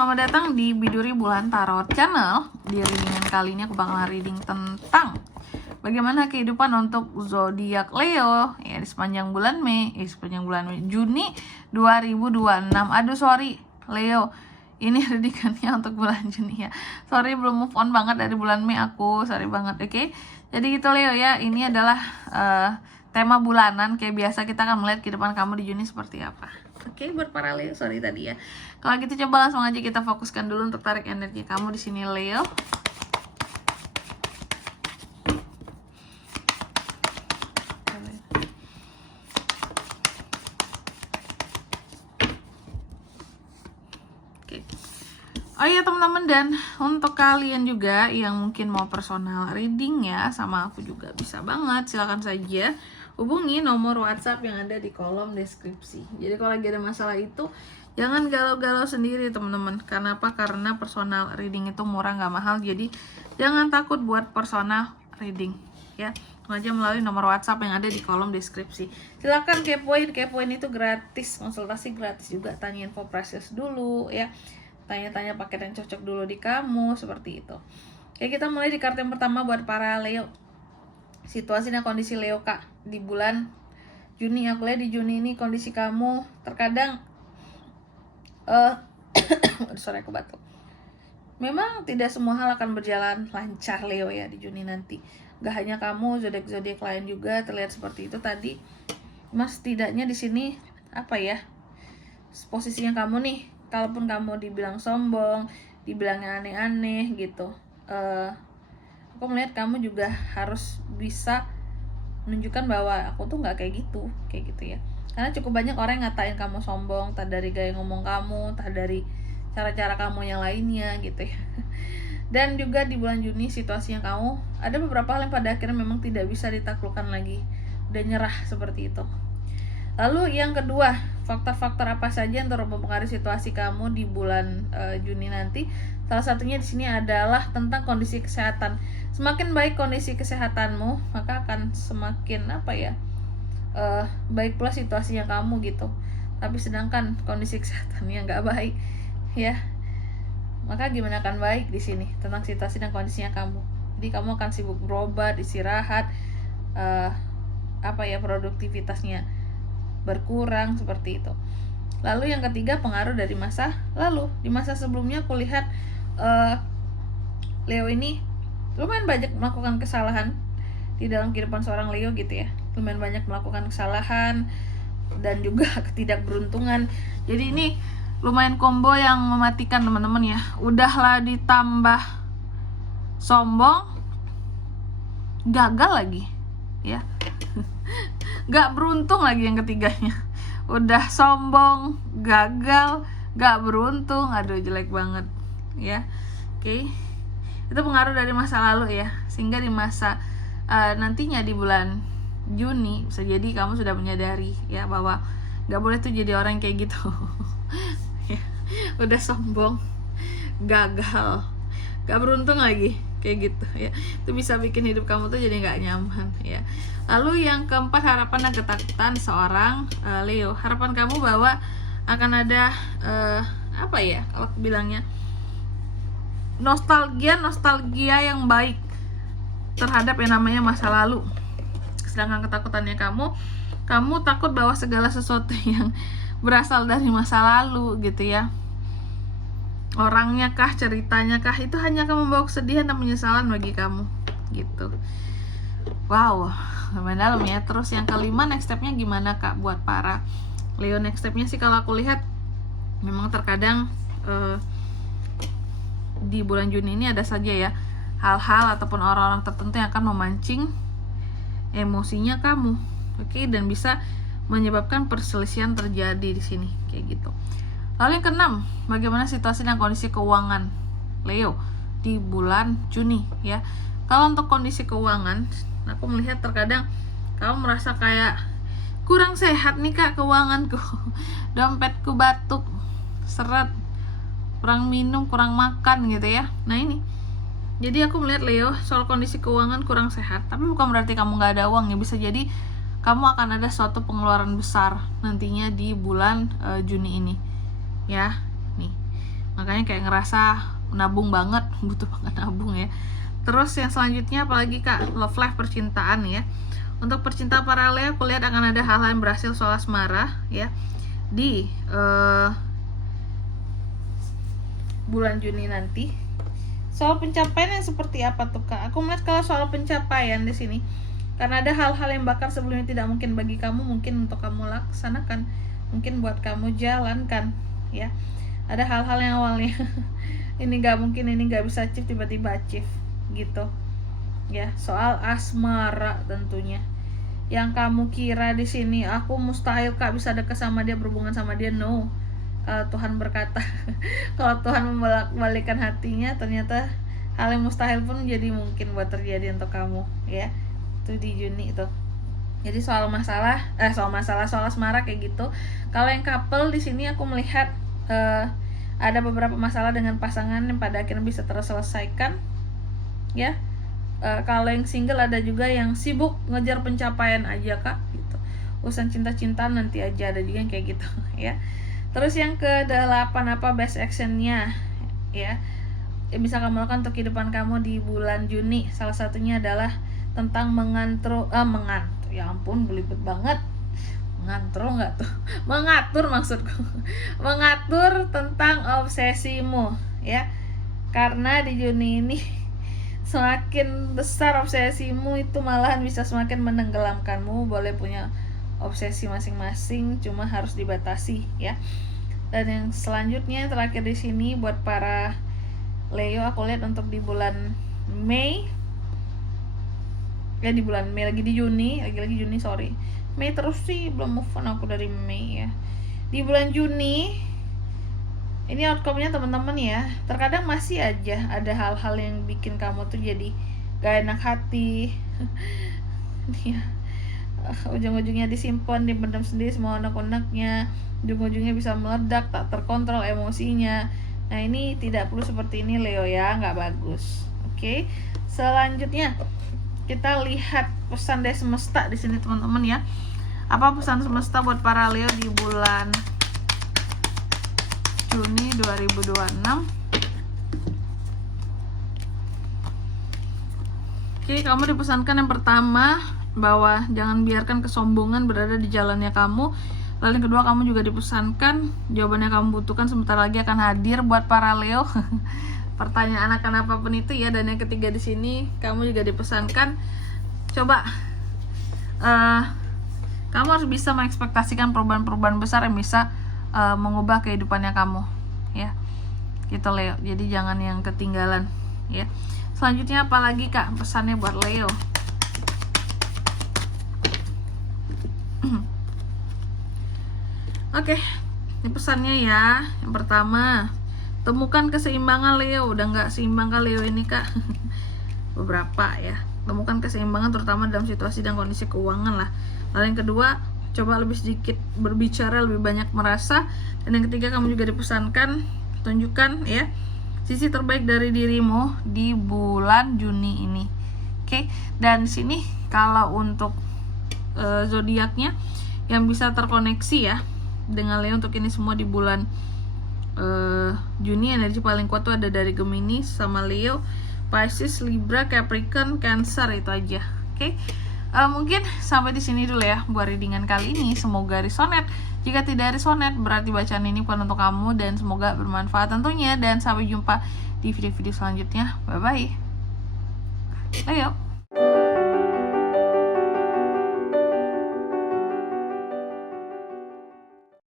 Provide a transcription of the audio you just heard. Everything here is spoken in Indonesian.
selamat datang di Biduri Bulan Tarot Channel. Di readingan kali ini aku bakalan reading tentang bagaimana kehidupan untuk zodiak Leo ya di sepanjang bulan Juni 2026. Aduh sorry Leo, ini readingannya untuk bulan Juni ya. Sorry belum move on banget dari bulan Mei aku, sorry banget. Oke. Jadi gitu Leo ya, ini adalah tema bulanan. Kayak biasa kita akan melihat kehidupan kamu di Juni seperti apa. Oke, buat para Leo, sorry tadi ya. Kalau gitu coba langsung aja kita fokuskan dulu untuk tarik energi kamu di sini Leo. Oke. Oh iya teman-teman, dan untuk kalian juga yang mungkin mau personal reading ya sama aku juga bisa banget, silakan saja hubungi nomor WhatsApp yang ada di kolom deskripsi. Jadi kalau lagi ada masalah itu jangan galau-galau sendiri teman-teman. Karena apa? Karena personal reading itu murah nggak mahal. Jadi jangan takut buat personal reading ya. Aja melalui nomor WhatsApp yang ada di kolom deskripsi. Silakan kepoin itu gratis, konsultasi gratis juga. Tanya info proses dulu ya. Tanya-tanya paket yang cocok dulu di kamu, seperti itu. Oke, kita mulai di kartu yang pertama buat para Leo. Situasi dan kondisi Leo kak di bulan Juni. Aku lihat di Juni ini kondisi kamu terkadang sorry aku batuk. Memang tidak semua hal akan berjalan lancar Leo ya di Juni nanti. Gak hanya kamu, zodiak lain juga terlihat seperti itu tadi. Mas setidaknya di sini apa ya? Posisinya kamu nih, kalaupun kamu dibilang sombong, dibilangnya aneh-aneh gitu. Aku melihat kamu juga harus bisa menunjukkan bahwa aku tuh nggak kayak gitu ya. Karena cukup banyak orang yang ngatain kamu sombong, entah dari gaya ngomong kamu, entah dari cara-cara kamu yang lainnya gitu ya. Dan juga di bulan Juni situasinya kamu ada beberapa hal yang pada akhirnya memang tidak bisa ditaklukkan lagi, udah nyerah seperti itu. Lalu yang kedua, faktor-faktor apa saja yang turut mempengaruhi situasi kamu di bulan Juni nanti? Salah satunya di sini adalah tentang kondisi kesehatan. Semakin baik kondisi kesehatanmu, maka akan semakin baik pula situasinya kamu gitu. Tapi sedangkan kondisi kesehatannya nggak baik, ya, maka gimana akan baik di sini tentang situasi dan kondisinya kamu. Jadi kamu akan sibuk berobat, istirahat, produktivitasnya berkurang seperti itu. Lalu yang ketiga, pengaruh dari masa lalu. Di masa sebelumnya aku lihat Leo ini lumayan banyak melakukan kesalahan di dalam kehidupan seorang Leo gitu ya. Lumayan banyak melakukan kesalahan dan juga ketidakberuntungan. Jadi ini lumayan combo yang mematikan teman-teman ya. Udahlah ditambah sombong, gagal lagi ya. Gak beruntung lagi yang ketiganya. Udah sombong, gagal, gak beruntung. Aduh jelek banget ya. Oke. Itu pengaruh dari masa lalu ya. Sehingga di masa nantinya di bulan Juni bisa jadi kamu sudah menyadari ya bahwa gak boleh tuh jadi orang kayak gitu. Ya. Udah sombong, gagal, gak beruntung lagi kayak gitu ya. Itu bisa bikin hidup kamu tuh jadi gak nyaman ya. Lalu yang keempat, harapan dan ketakutan seorang Leo. Harapan kamu bahwa akan ada kalau aku bilangnya nostalgia yang baik terhadap yang namanya masa lalu. Sedangkan ketakutannya kamu takut bahwa segala sesuatu yang berasal dari masa lalu gitu ya, orangnya kah, ceritanya kah, itu hanya akan membawa kesedihan dan penyesalan bagi kamu gitu. Wow, lumayan dalam ya. Terus yang kelima, next stepnya gimana kak buat para Leo? Next stepnya sih kalau aku lihat memang terkadang di bulan Juni ini ada saja ya hal-hal ataupun orang-orang tertentu yang akan memancing emosinya kamu, oke, dan bisa menyebabkan perselisihan terjadi di sini kayak gitu. Lalu yang keenam, bagaimana situasi dan kondisi keuangan Leo di bulan Juni ya. Kalau untuk kondisi keuangan, aku melihat terkadang kamu merasa kayak kurang sehat nih kak keuanganku. Dompetku batuk, seret, kurang minum, kurang makan gitu ya. Nah ini, jadi aku melihat Leo soal kondisi keuangan kurang sehat. Tapi bukan berarti kamu gak ada uang ya. Bisa jadi kamu akan ada suatu pengeluaran besar nantinya di bulan Juni ini ya. Nih, makanya kayak ngerasa nabung banget, butuh banget nabung ya. Terus yang selanjutnya apalagi Kak, love life, percintaan ya. Untuk percintaan para Leo, aku lihat akan ada hal-hal yang berhasil soal asmara ya di bulan Juni nanti. Soal pencapaian yang seperti apa tuh Kak? Aku melihat kalau soal pencapaian di sini, karena ada hal-hal yang bahkan sebelumnya tidak mungkin bagi kamu, mungkin untuk kamu laksanakan, mungkin buat kamu jalankan ya. Ada hal-hal yang awalnya ini nggak mungkin, ini nggak bisa achieve, tiba-tiba achieve gitu ya. Soal asmara tentunya, yang kamu kira di sini aku mustahil Kak bisa dekat sama dia, berhubungan sama dia, no. Kalau Tuhan berkata kalau Tuhan membolak-balikan hatinya, ternyata hal yang mustahil pun jadi mungkin buat terjadi untuk kamu ya. Itu di Juni itu. Jadi soal asmara kayak gitu. Kalau yang couple di sini aku melihat ada beberapa masalah dengan pasangan yang pada akhirnya bisa terselesaikan ya. Kalau yang single ada juga yang sibuk ngejar pencapaian aja Kak gitu. Urusan cinta-cintaan nanti aja, ada juga yang kayak gitu ya. Terus yang ke-8 apa best actionnya ya, yang bisa kamu lakukan untuk kehidupan kamu di bulan Juni. Salah satunya adalah tentang mengatur, ya ampun belibet banget, mengatur nggak tuh mengatur maksudku mengatur tentang obsesimu ya. Karena di Juni ini semakin besar obsesimu itu malahan bisa semakin menenggelamkanmu. Boleh punya obsesi masing-masing, cuma harus dibatasi ya. Dan yang selanjutnya terakhir di sini buat para Leo, aku lihat untuk di bulan Mei ya, di bulan Mei lagi di Juni, lagi Juni sorry, Mei terus sih, belum move on aku dari Mei ya. Di bulan Juni ini outcome-nya teman-teman ya, terkadang masih aja ada hal-hal yang bikin kamu tuh jadi gak enak hati ya. Ujung-ujungnya disimpan, dipendam sendiri semua unek-uneknya, ujung-ujungnya bisa meledak, tak terkontrol emosinya. Nah ini tidak perlu seperti ini Leo ya, nggak bagus. Oke. Selanjutnya kita lihat pesan dari semesta di sini teman-teman ya. Apa pesan semesta buat para Leo di bulan Juni 2026? Oke, kamu dipesankan yang pertama bahwa jangan biarkan kesombongan berada di jalannya kamu. Lalu yang kedua, kamu juga dipesankan jawaban yang kamu butuhkan sebentar lagi akan hadir buat para Leo. Pertanyaan akan apapun itu ya. Dan yang ketiga di sini, kamu juga dipesankan coba kamu harus bisa mengekspektasikan perubahan-perubahan besar yang bisa mengubah kehidupannya kamu ya. Gitu Leo. Jadi jangan yang ketinggalan ya. Selanjutnya apalagi Kak pesannya buat Leo? Oke, ini pesannya ya. Yang pertama, temukan keseimbangan Leo. Udah nggak seimbang kan Leo ini Kak? Beberapa ya. Temukan keseimbangan terutama dalam situasi dan kondisi keuangan lah. Lalu yang kedua, coba lebih sedikit berbicara, lebih banyak merasa. Dan yang ketiga, kamu juga dipesankan tunjukkan ya sisi terbaik dari dirimu di bulan Juni ini. Oke. Dan di sini kalau untuk zodiaknya yang bisa terkoneksi ya dengan Leo untuk ini semua di bulan Juni, energi paling kuat tuh ada dari Gemini sama Leo, Pisces, Libra, Capricorn, Cancer, itu aja. Oke. Mungkin sampai di sini dulu ya buat readingan kali ini. Semoga resonate. Jika tidak resonate berarti bacaan ini bukan untuk kamu, dan semoga bermanfaat tentunya. Dan sampai jumpa di video-video selanjutnya. Bye bye. Ayo.